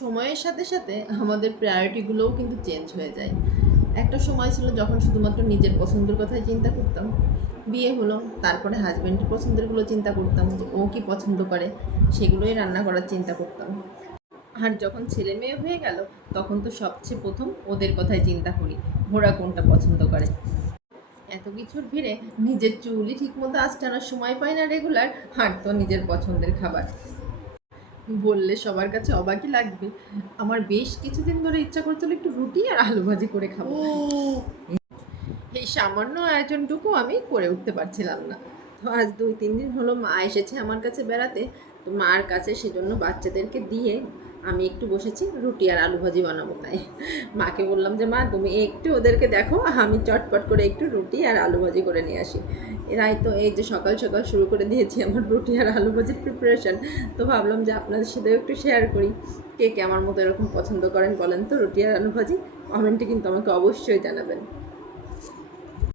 সময়ের সাথে সাথে আমাদের প্রায়োরিটিগুলোও কিন্তু চেঞ্জ হয়ে যায়। একটা সময় ছিল যখন শুধুমাত্র নিজের পছন্দের কথাই চিন্তা করতাম। বিয়ে হলো, তারপরে হাজব্যান্ডের পছন্দেরগুলো চিন্তা করতাম যে ও কী পছন্দ করে, সেগুলোই রান্না করার চিন্তা করতাম। আর যখন ছেলে মেয়ে হয়ে গেল, তখন তো সবচেয়ে প্রথম ওদের কথাই চিন্তা করি, ওরা কোনটা পছন্দ করে। এত কিছুর ভিড়ে নিজের চুলই ঠিকমতো আঁচড়ানোর সময় পাই না রেগুলার, আর তো নিজের পছন্দের খাবার। বললে সবার কাছে অবাকই লাগবে, আমার বেশ কিছুদিন ধরে ইচ্ছা করছিল একটু রুটি আর আলু ভাজি করে খাবো। এই সামান্য আয়োজনটুকু আমি করে উঠতে পারছিলাম না। তো আজ 2-3 দিন হলো মা এসেছে আমার কাছে বেড়াতে। তো মার কাছে সেজন্য বাচ্চাদেরকে দিয়ে আমি একটু বসেছি রুটি আর আলু ভাজি বানাবো। তাই মাকে বললাম যে মা তুমি একটু ওদেরকে দেখো, আমি চটপট করে একটু রুটি আর আলু ভাজি করে নিয়ে আসি। এরাই তো এই যে সকাল সকাল শুরু করে দিয়েছি আমার রুটি আর আলু ভাজির প্রিপারেশান। তো ভাবলাম যে আপনাদের সাথেও একটু শেয়ার করি, কে কে আমার মতো এরকম পছন্দ করেন বলেন তো রুটি আর আলু ভাজি। কমেন্টে কিন্তু আমাকে অবশ্যই জানাবেন।